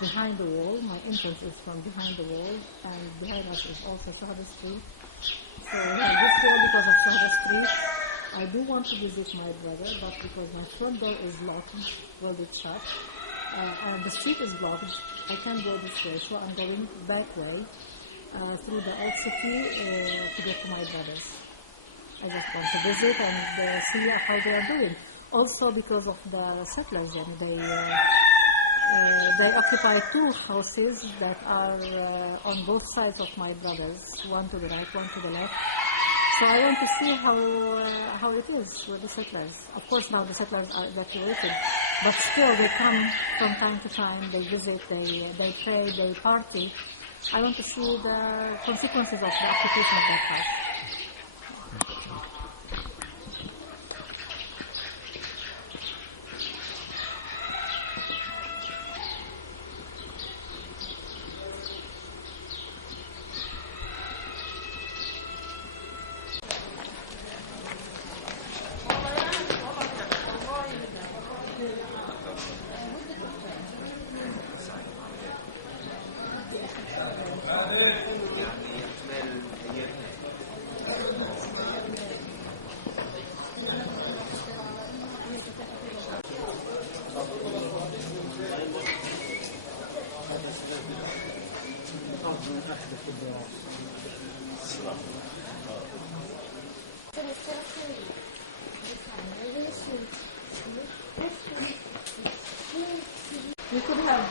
behind the wall. My entrance is from behind the wall, and behind us is also Shahada Street. So we have this door because of Shahada Street. I do want to visit my brother, but because my front door is locked, welded shut, and the street is blocked, I can't go this way. So I'm going back way through the old city to get to my brothers. I just want to visit and see how they are doing. Also because of the settlers, and they occupy two houses that are on both sides of my brothers, one to the right, one to the left. So I want to see how it is with the settlers. Of course now the settlers are evacuated, but still they come from time to time, they visit, they pray, they party. I want to see the consequences of the occupation of that house. We could have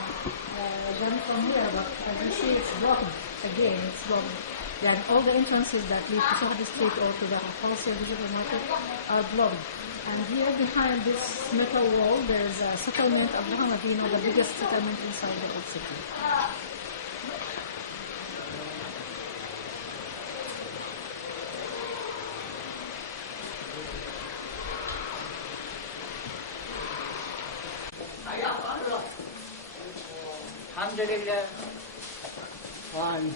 gone from here, but as you see, it's blocked. Again, it's blocked. And all the entrances that lead to Shahada Street or to the wholesale visitor market are blocked. And here behind this metal wall, there's a settlement of Abraham, the biggest settlement inside the old city. Alhamdulillah. Fine.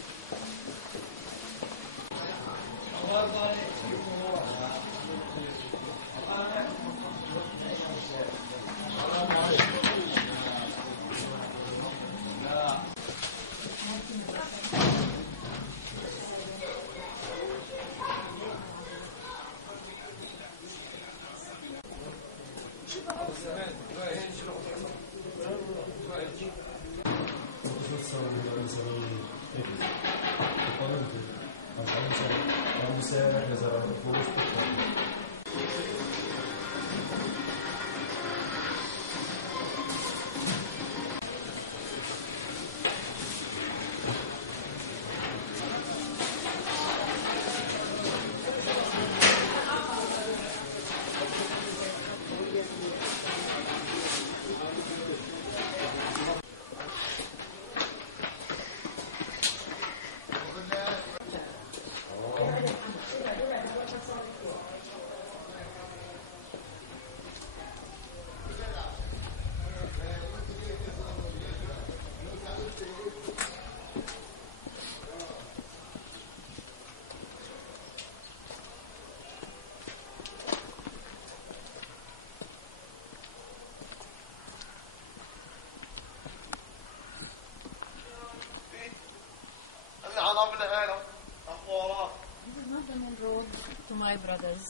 This is not the main road to my brothers.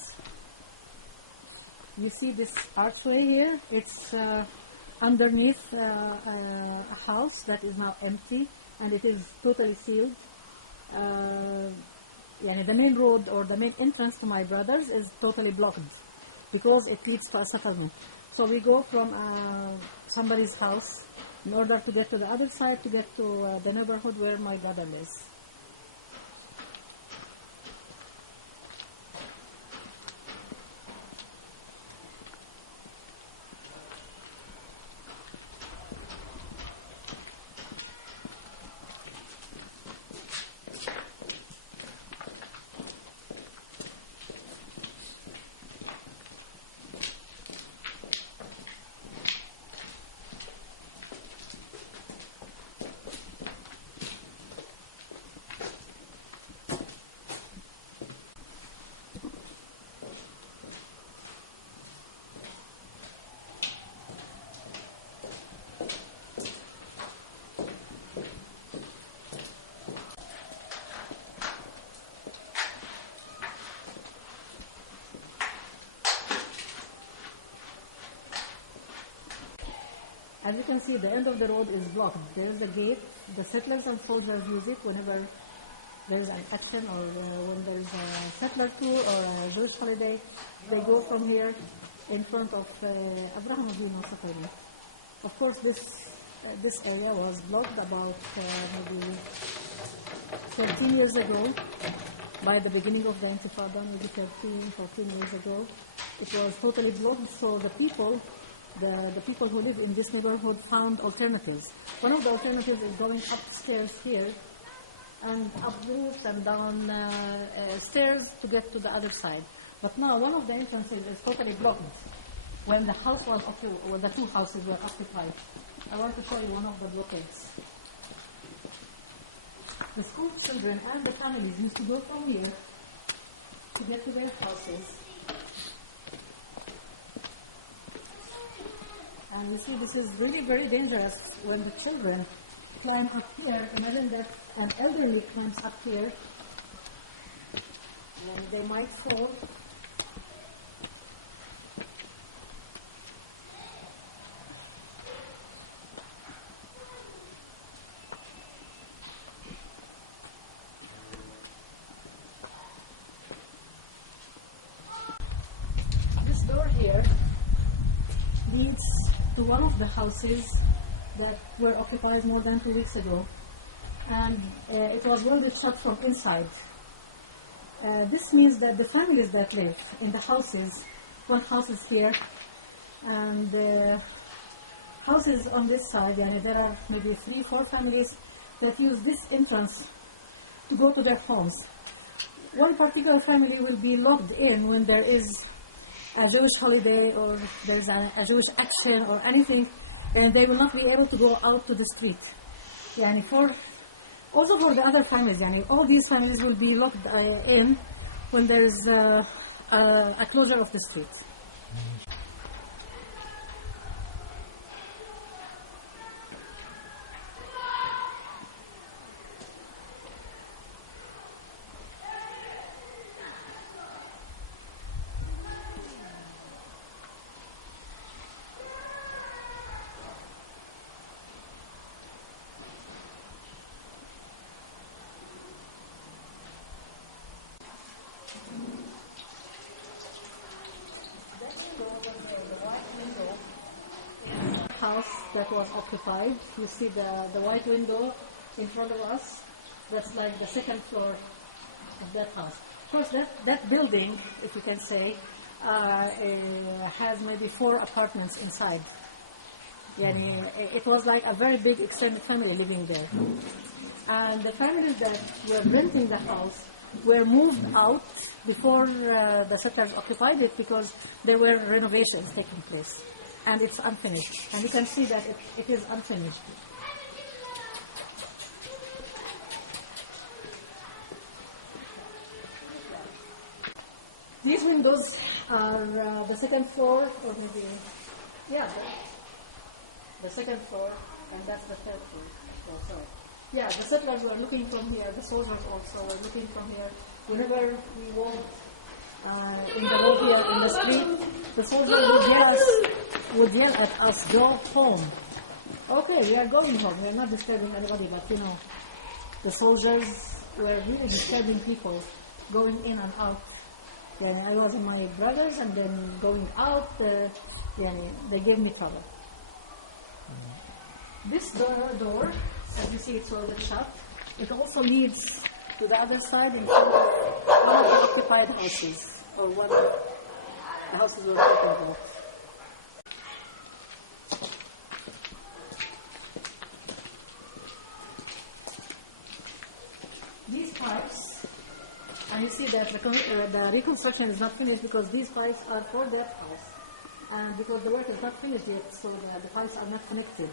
You see this archway here? It's underneath a house that is now empty, and it is totally sealed. The main road or the main entrance to my brothers is totally blocked because it leads to a settlement. So we go from somebody's house in order to get to the other side, to get to the neighborhood where my brother lives. As you can see, the end of the road is blocked. There is a gate. The settlers and soldiers use it whenever there is an action or when there is a settler tour or a Jewish holiday. They go from here in front of Abraham Avinu Safari. Of course, this area was blocked about maybe 13 years ago. By the beginning of the Intifada, maybe 14 years ago, it was totally blocked. So the people who live in this neighborhood found alternatives. One of the alternatives is going upstairs here and up roofs and down stairs to get to the other side. But now one of the entrances is totally blocked. When the house was when the two houses were occupied, I want to show you one of the blockades. The school children and the families used to go from here to get to their houses. And you see, this is really very dangerous when the children climb up here. Imagine that an elderly climbs up here, and they might fall. This door here leads to one of the houses that were occupied more than 2 weeks ago, and it was welded shut from inside. This means that the families that live in the houses, one house is here, and the houses on this side, and there are maybe 3-4 families that use this entrance to go to their homes. One particular family will be locked in when there is a Jewish holiday or there's a Jewish action or anything, and they will not be able to go out to the street. Also for the other families, all these families will be locked in when there is a closure of the street. House that was occupied. You see the white window in front of us. That's like the second floor of that house. Of course, that building, if you can say, has maybe 4 apartments inside. It was like a very big extended family living there. And the families that were renting the house were moved out before the settlers occupied it because there were renovations taking place. And it's unfinished. And you can see that it is unfinished. These windows are the second floor, or maybe, the second floor, and that's the third floor. Oh, sorry. Yeah, the settlers were looking from here. The soldiers also were looking from here. Whenever we walked in the road here in the street, the soldiers would yell at us, "Go home." Okay, we are going home. We are not disturbing anybody, but the soldiers were really disturbing people going in and out. When I was with my brothers and then going out, they gave me trouble. This door, as you see, it's welded shut. It also leads to the other side in front of one of the occupied houses, or one of the houses were taken about. These pipes, and you see that the reconstruction is not finished because these pipes are for that house, and because the work is not finished yet, so the pipes are not connected.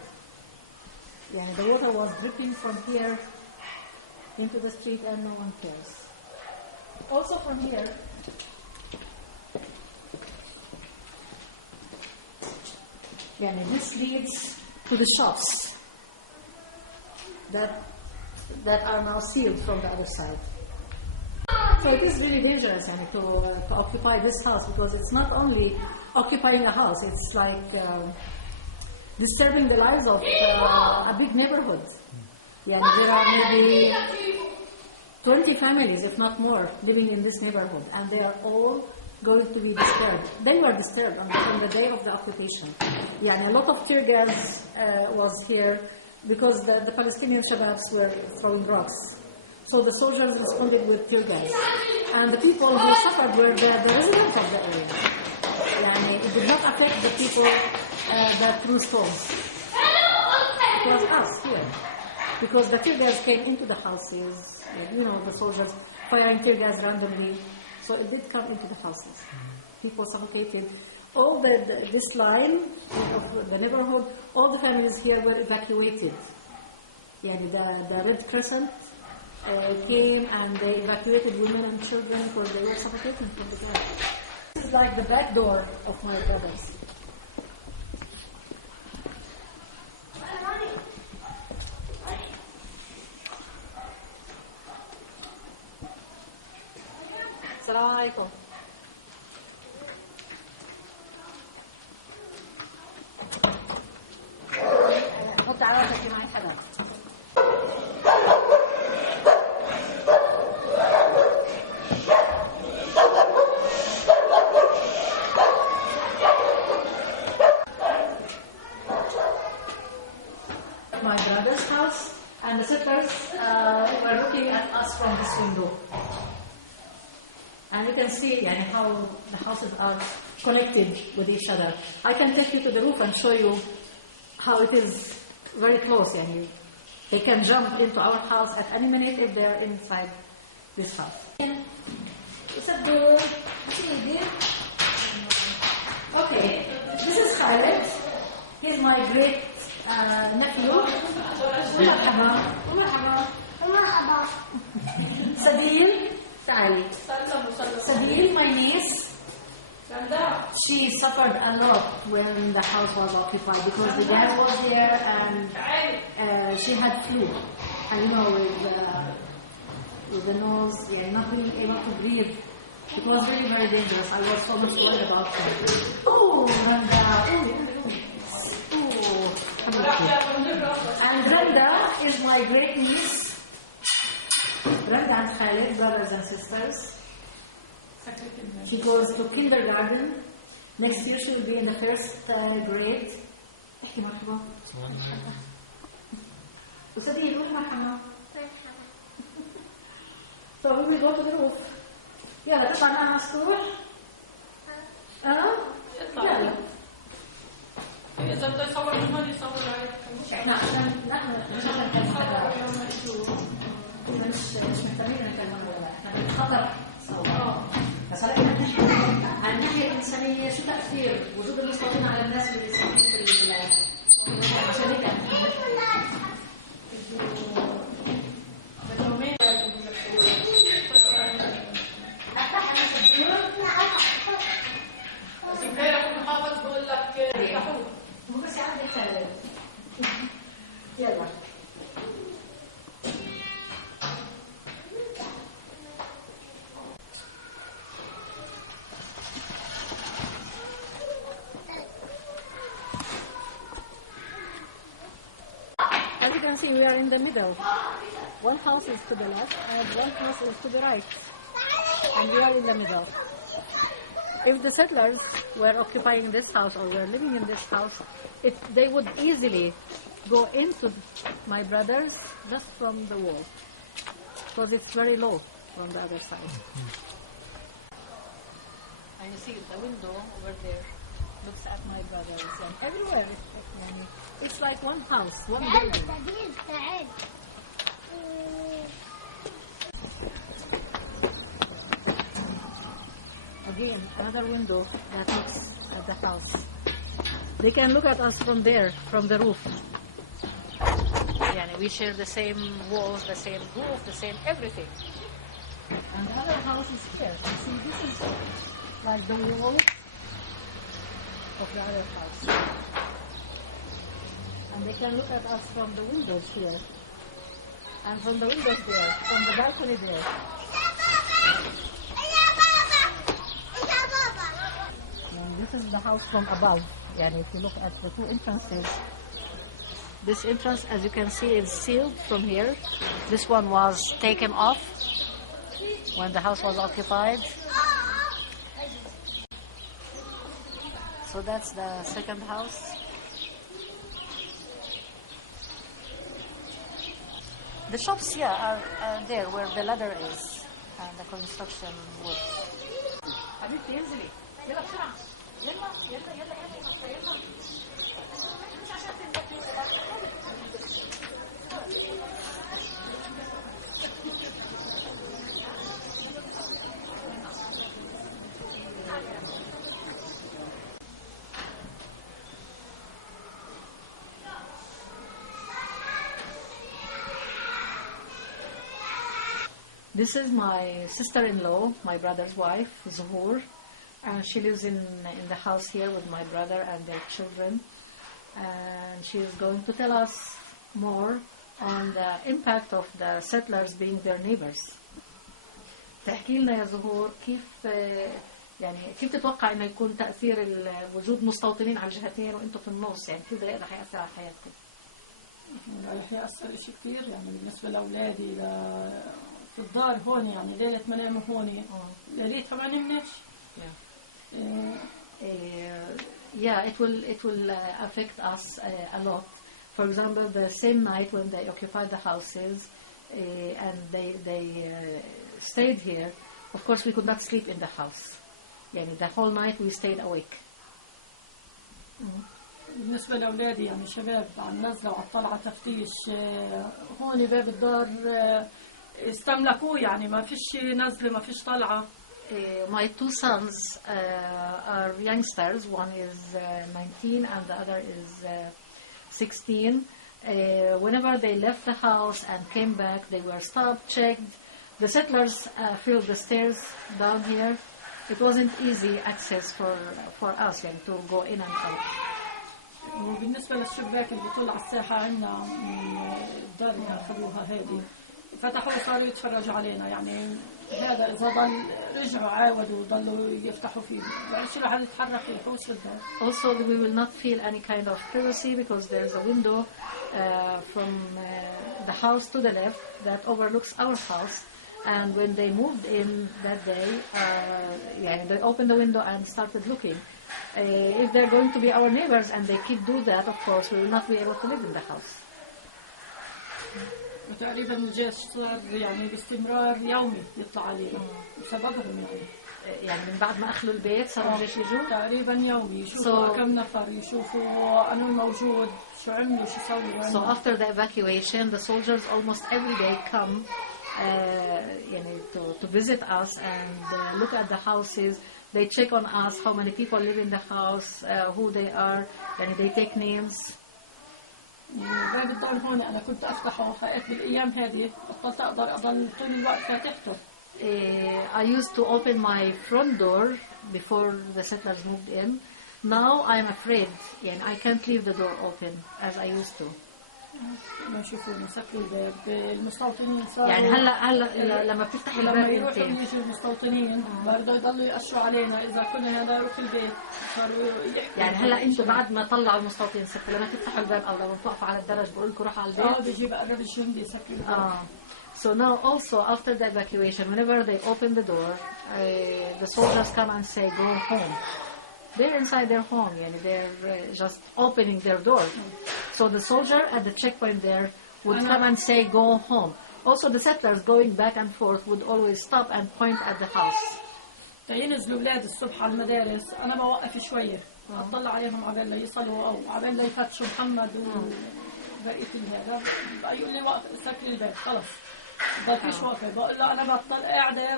The water was dripping from here into the street, and no one cares. Also from here, this leads to the shops that are now sealed from the other side. So it is really dangerous to occupy this house, because it's not only occupying a house, it's like disturbing the lives of a big neighborhood. Yeah, there are maybe 20 families, if not more, living in this neighborhood, and they are all going to be disturbed. They were disturbed on the day of the occupation. Yeah, and a lot of tear gas was here because the Palestinian shababs were throwing rocks. So the soldiers responded with tear gas. And the people who suffered were the residents of the area. Yeah, it did not affect the people that threw stones. It was us here. Because the tear gas came into the houses, the soldiers firing tear gas randomly. So it did come into the houses. People suffocated. All this line of the neighborhood, all the families here were evacuated. Yeah, the Red Crescent came and they evacuated women and children because they were suffocating from the gas. This is like the back door of my brothers. Assalamu alaikum. حط على راسك معي حدا. My brother's house, and the settlers were looking at us from this window. And you can see how the houses are connected with each other. I can take you to the roof and show you how it is very close. They can jump into our house at any minute if they are inside this house. Okay, this is Khaled. He's my great nephew. Sadil. Sadil, my niece, she suffered a lot when the house was occupied because the gas was there and she had flu. And with the nose, not being able to breathe. It was really very dangerous. I was so much worried about her. Oh, and Brenda is my great niece. Brenda and Khaled, brothers and sisters. She goes to kindergarten. Next year she will be in the first grade. احكي مرحبا. وصديق قول مرحبا. So we will go to the roof. يلا تطلع معنا السطوح. يلا. إذا بده يصور هون يصور عليك. احنا عشان مش محتاجين نتكلم ولا لا، احنا بنخطر سوا. بس هلا على الناحية الإنسانية شو تأثير وجود المصابين على الناس اللي ساكنين في البلاد؟ عشان هيك بس امبارح المحافظ بقول لك مو بس عندي يلا. As you can see, we are in the middle. One house is to the left and one house is to the right. And we are in the middle. If the settlers were occupying this house or were living in this house, they would easily go into my brothers just from the wall. Because it's very low from the other side. And you see the window over there looks at my brothers and everywhere it's like one house, one building. Again, another window that looks at the house. They can look at us from there, from the roof. We share the same walls, the same roof, the same everything. And the other house is here. You see, this is like the wall of the other house. And they can look at us from the windows here. And from the windows there, from the balcony there. And this is the house from above, يعني if you look at the two entrances, this entrance, as you can see, is sealed from here. This one was taken off when the house was occupied. So that's the second house. The shops, yeah, are there where the ladder is and the construction wood. حبيبتي انزلي يلا بسرعة يلا يلا يلا يلا يلا مش عشان تنزلي. This is my sister-in-law, my brother's wife, Zuhur. She lives in the house here with my brother and their children. And she is going to tell us more on the impact of the settlers being their neighbors. تحكي لنا يا زهور كيف تتوقع انه يكون تأثير وجود مستوطنين على الجهتين وانتم في النص، يعني كيف رح يأثر على حياتكم؟ رح يأثر شيء كثير، يعني بالنسبة لأولادي في الدار هون، يعني ليلة ما ناموا هون ليلتها ما نمناش. Yeah, it will affect us a lot. For example, the same night when they occupied the houses and they stayed here, of course we could not sleep in the house. يعني the whole night we stayed awake. بالنسبة لأولادي يعني شباب عم نزلوا على الطلعة تفتيش هون باب الدار استملكوه، يعني ما فيش نزلة ما فيش طلعة. My two sons are youngsters. One is 19 and the other is 16. Whenever they left the house and came back, they were stopped, checked. The settlers filled the stairs down here. It wasn't easy access for us to go in and out. وبالنسبة للشباك اللي بيطل على الساحة عندنا من الدار اللي أخذوها هذه فتحوا وصاروا يتفرجوا علينا، يعني هذا إذا ضل رجعوا عاودوا وضلوا يفتحوا فيه، يعني شو رح نتحرك يحوش الدار. Also we will not feel any kind of privacy because there's a window from the house to the left that overlooks our house, and when they moved in that day, they opened the window and started looking. If they're going to be our neighbors and they keep do that, of course we will not be able to live in the house. وتقريبا الجيش صار يعني باستمرار يومي يطلع علينا بسببهم، يعني من بعد ما أخلوا البيت صاروا الجيش يجوا تقريبا يومي يشوفوا كم نفر، يشوفوا أنو الموجود شو عملوا شو سووا. So after the evacuation, the soldiers almost every day come to visit us and look at the houses. They check on us, how many people live in the house, who they are, and they take names. باب الدار هون أنا كنت أفتحه حقيقة بالأيام هذه بطلت أقدر أضل طول الوقت فاتحته. I used to open my front door before the settlers moved in. Now I'm afraid, I can't leave the door open as I used to. ما شوفوا مسكروا الباب المستوطنين صاروا، يعني هلا لما بتفتح الباب لما يروحوا يجوا المستوطنين برضه يضلوا يقشوا علينا إذا كنا هذا يروح البيت صاروا يحكوا. يعني هلا انتم بعد ما طلعوا المستوطنين سكروا لما تفتحوا الباب او لما توقفوا على الدرج بقول لكم روحوا على البيت. بيجي بقرب الجندي يسكروا الباب. So now also after the evacuation, whenever they open the door, the soldiers come and say go home. They're inside their home, they're just opening their door. So the soldier at the checkpoint there would come and say go home. Also the settlers going back and forth would always stop and point at the house. ينزلوا أولاد الصبح على المدارس أنا بوقف شوية أطلع عليهم عبال لا يصلوا أو عبال لا يفتشوا محمد وبقية هذا، يقول لي وقف سكر الباب خلص بطيش واقف، بقول له أنا بطل قاعدة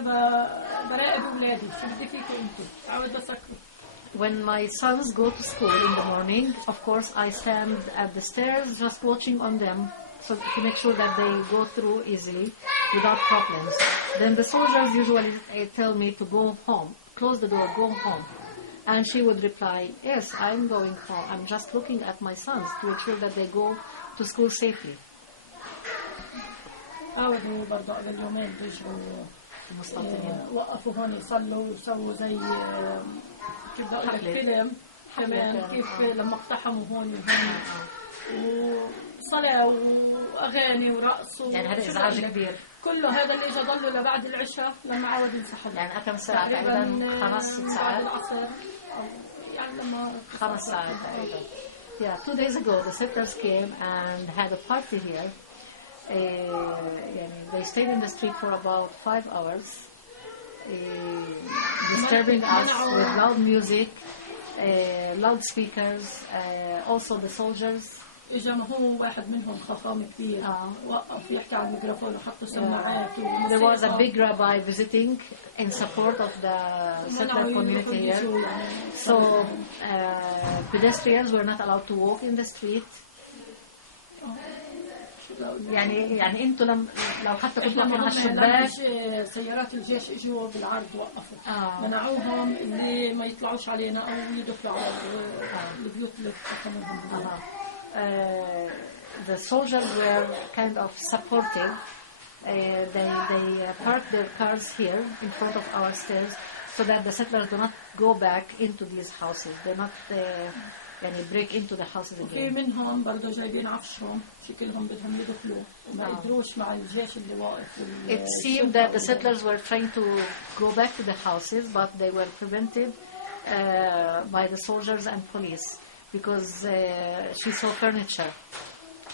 براقب أولادي شو بدي فيكم أنتم عاود بسكروا. When my sons go to school in the morning, of course I stand at the stairs just watching on them so to make sure that they go through easily without problems. Then the soldiers usually tell me to go home, close the door, go home. And she would reply, yes, I'm going home. I'm just looking at my sons to ensure that they go to school safely. عاودوا برضه قبل يومين بيجوا وقفوا هون يصلوا وسووا زي كيف بدي أقول لك فيلم كمان كيف لما اقتحموا هون وهون وصلاة وأغاني ورقص يعني هذا إزعاج كبير. كله هذا اللي إجا ضلوا لبعد العشاء لما عاود انسحب. يعني كم ساعة تقريبا؟ 5-6 ساعات. بعد العصر أو يعني لما 5 ساعات تقريبا. Yeah, 2 days ago the settlers came and had a party here. They stayed in the street for about 5 hours, disturbing us with loud music, loudspeakers. Also the soldiers. إجا هو واحد منهم خفام كثير وقف يحكي على الميكروفون وحطوا سماعات. There was a big rabbi visiting in support of the settler community here. So pedestrians were not allowed to walk in the street. يعني انتوا لو حتى كنتوا على الشباك سيارات الجيش اجوا بالعرض وقفوا منعوهم اللي ما يطلعوش علينا او يدخلوا على البيوت اللي تحكموهم. The soldiers were kind of supportive. They parked their cars here in front of our stairs so that the settlers do not go back into these houses. They not break into the houses again. في منهم برضه جايبين عفشهم شكلهم بدهم يدخلوا وما قدروش مع الجيش اللي واقف. It seemed that the settlers were trying to go back to the houses, but they were prevented by the soldiers and police because she saw furniture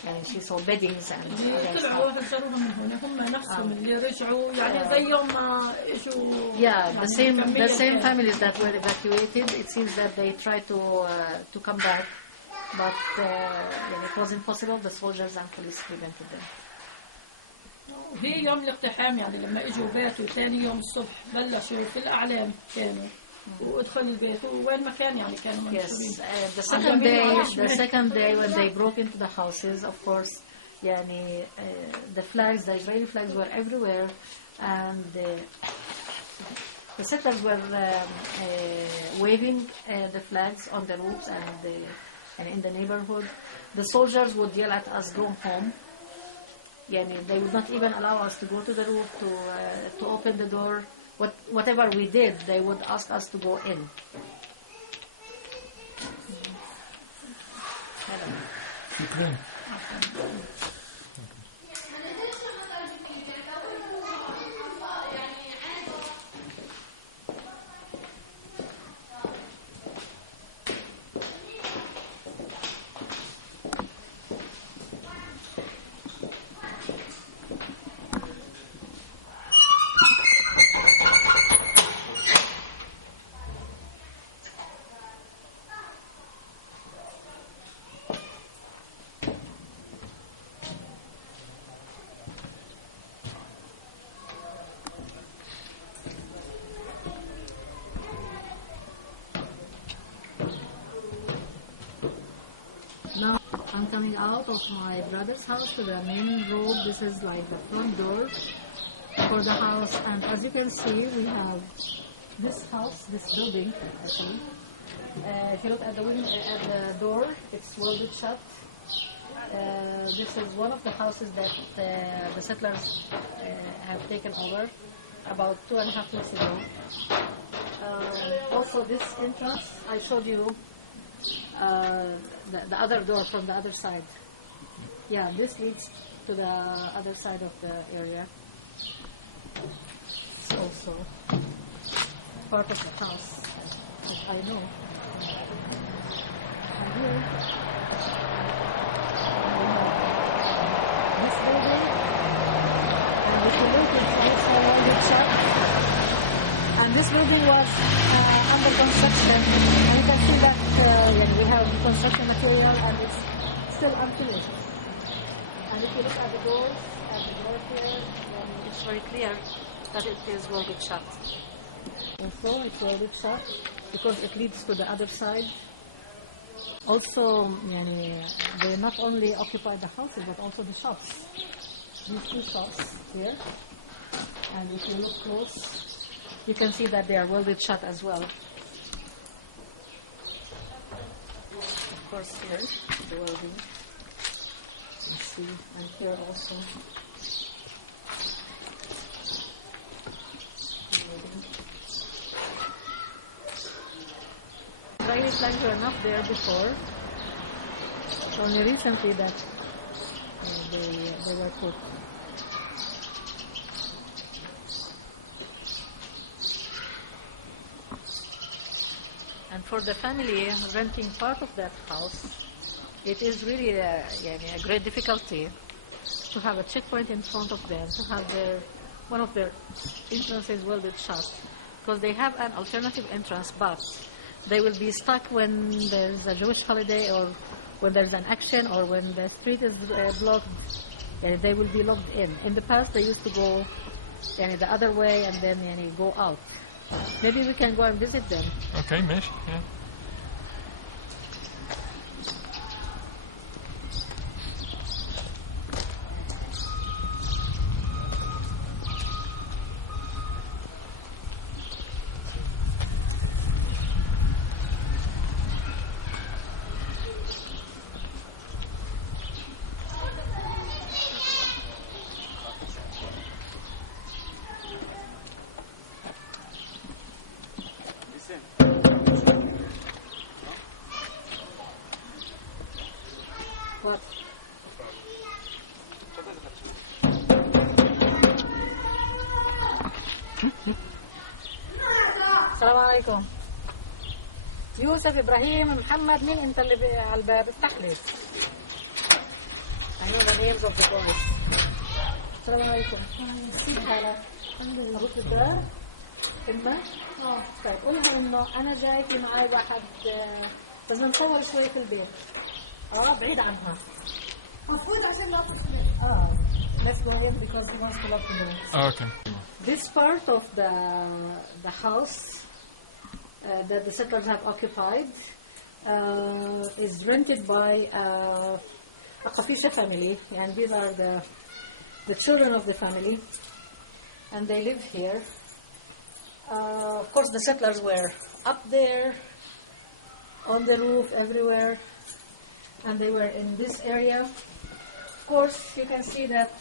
and she saw beddings and other طلعوا هجروهم من هنا هم نفسهم اللي رجعوا يعني زي يوم ما اجوا. Yeah, the same families that were evacuated. It seems that they tried to come back, but it was impossible. The soldiers and police prevented them. هي يوم الاقتحام يعني لما اجوا باتوا ثاني يوم الصبح بلشوا في الاعلام كانوا وادخل البيت وين ما كان يعني كانوا منشورين. Yes, the second day when they broke into the houses, of course, the flags, the Israeli flags were everywhere, and the settlers were waving the flags on the roofs and in the neighborhood. The soldiers would yell at us, "Go home." They would not even allow us to go to the roof to open the door. Whatever we did, they would ask us to go in. Now I'm coming out of my brother's house to the main road. This is like the front door for the house, and as you can see, we have this house, this building. Actually, if you look at the door, it's welded shut. This is one of the houses that the settlers have taken over about 2.5 years ago. Also, this entrance I showed you. The other door from the other side. Yeah, this leads to the other side of the area. It's also part of the house, as I know. And here, this building, and if you look, it's all shut. And this building was under construction, and you can see that we have construction material and it's still unfinished. And if you look at the doors here, then it's very clear that it is welded shut. Also, it's welded shut because it leads to the other side. Also, they not only occupy the houses but also the shops. These two shops here, and if you look close, you can see that they are welded shut as well. Of course, here, the welding. You can see, and here also. Israeli flags were not there before. Only recently that they were put. And for the family renting part of that house, it is really a great difficulty to have a checkpoint in front of them, to have one of their entrances welded shut, because they have an alternative entrance, but they will be stuck when there's a Jewish holiday or when there's an action or when the street is blocked. They will be locked in. In the past, they used to go the other way and then go out. Maybe we can go and visit them. Okay, Mish. Yeah. What? السلام عليكم. يوسف إبراهيم محمد، مين أنت اللي على الباب؟ افتح لي. I know the names of the boys. السلام عليكم. كيف حالك؟ الحمد لله. أبوك بالدار؟ إما؟ طيب قولها إنه أنا جاي في معي واحد بدنا نصور شوي في البيت. بعيد عنها. مفروض عشان ما تصير. Let's go in because he wants to lock the door. Okay. This part of the house that the settlers have occupied is rented by a Qafisha family, and these are the children of the family, and they live here. Of course, the settlers were up there, on the roof, everywhere, and they were in this area. Of course, you can see that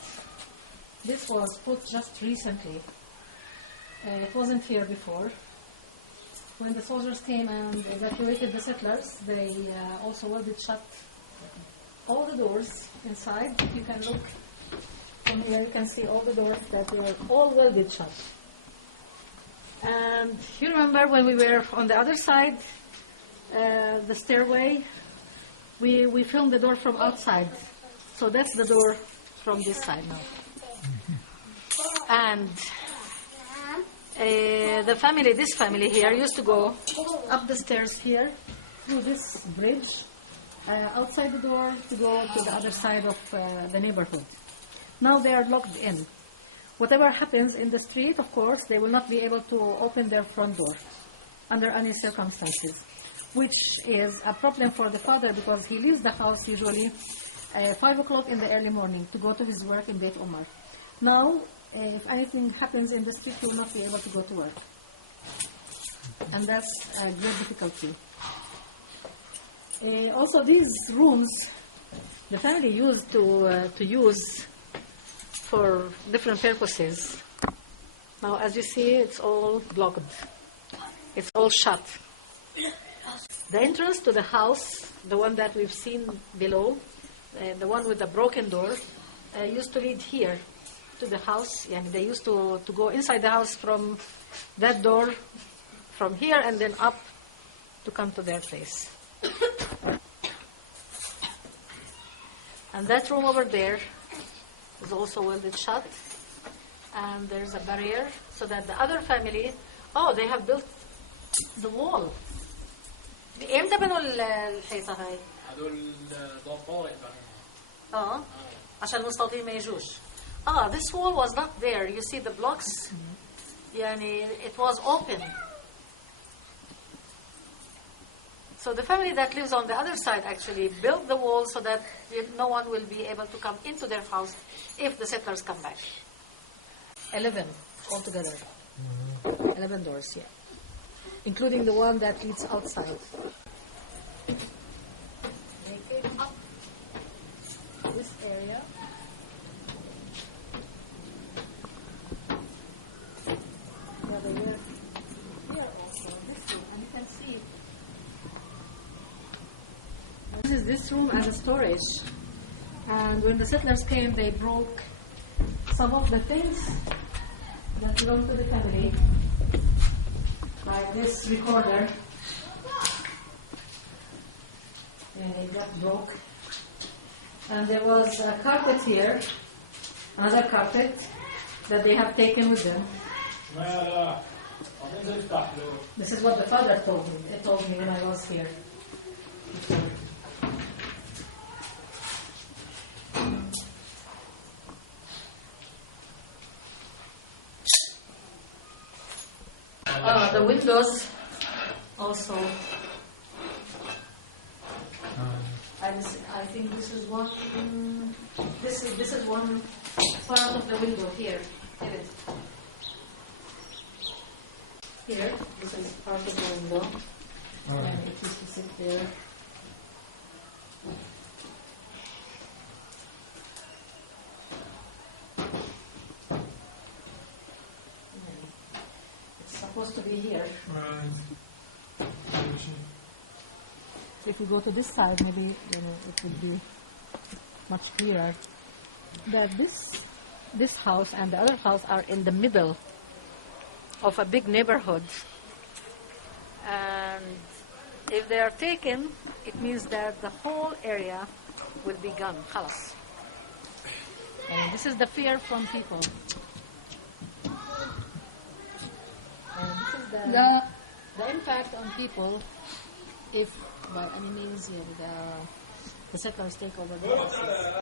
this was put just recently. It wasn't here before. When the soldiers came and evacuated the settlers, they also welded shut all the doors inside. You can look from here, you can see all the doors that they were all welded shut. And you remember when we were on the other side, the stairway, we filmed the door from outside. So that's the door from this side now. And this family here used to go up the stairs here through this bridge outside the door to go to the other side of the neighborhood. Now they are locked in. Whatever happens in the street, of course, they will not be able to open their front door under any circumstances, which is a problem for the father because he leaves the house usually 5 o'clock in the early morning to go to his work in Beit Omar. Now, if anything happens in the street, he will not be able to go to work. And that's a great difficulty. Also, these rooms, the family used to use for different purposes. Now, as you see, it's all blocked. It's all shut. The entrance to the house, the one that we've seen below, the one with the broken door, used to lead here to the house. And they used to go inside the house from that door, from here and then up to come to their place. And that room over there is also welded shut. And there's a barrier so that the other family, they have built the wall. امتى بنوا الحيطة هاي؟ هذول ضباط عشان المستوطنين ما يجوش. This wall was not there. You see the blocks? It was open. So the family that lives on the other side actually built the wall so that no one will be able to come into their house if the settlers come back. 11 altogether. 11 doors, yeah. Including the one that leads outside. They came up this area. Yeah, they were here also, this room, and you can see this room as a storage. And when the settlers came, they broke some of the things that belong to the family, like this recorder. And it got broke. And there was a carpet here, another carpet that they have taken with them. This is what the father told me. He told me when I was here. The windows also. I think this is one. This is one part of the window here. Here, this is part of the window, and it used to sit there. It's supposed to be here. If you go to this side, maybe it would be much clearer. That this house and the other house are in the middle of a big neighborhood, and if they are taken, it means that the whole area will be gone. Khalas. And this is the fear from people. And this is the impact on people if by any means the settlers take over the houses.